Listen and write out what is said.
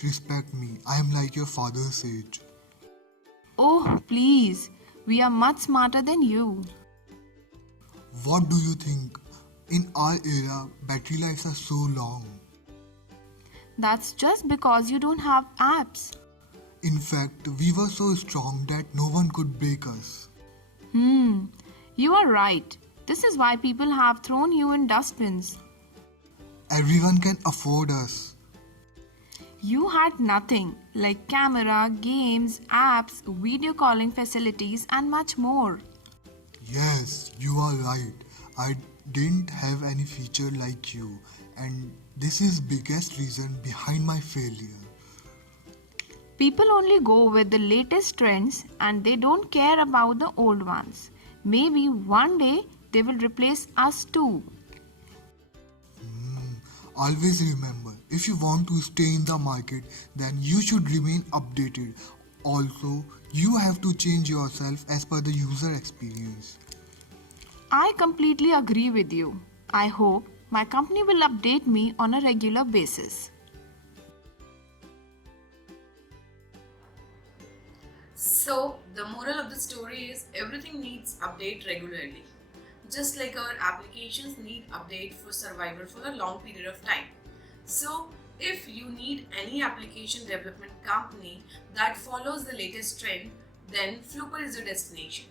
just respect me. I am like your father's age. Oh, please. We are much smarter than you. What do you think? In our era, battery lives are so long. That's just because you don't have apps. In fact, we were so strong that no one could break us. You are right. This is why people have thrown you in dustbins. Everyone can afford us. You had nothing like camera, games, apps, video calling facilities, and much more. Yes, you are right. I didn't have any feature like you, and this is biggest reason behind my failure. People only go with the latest trends and they don't care about the old ones. Maybe one day they will replace us too. Always remember, if you want to stay in the market, then you should remain updated. Also, you have to change yourself as per the user experience. I completely agree with you. I hope my company will update me on a regular basis. So, the moral of the story is everything needs update regularly. Just like our applications need update for survival for a long period of time. So, if you need any application development company that follows the latest trend, then Flooper is your destination.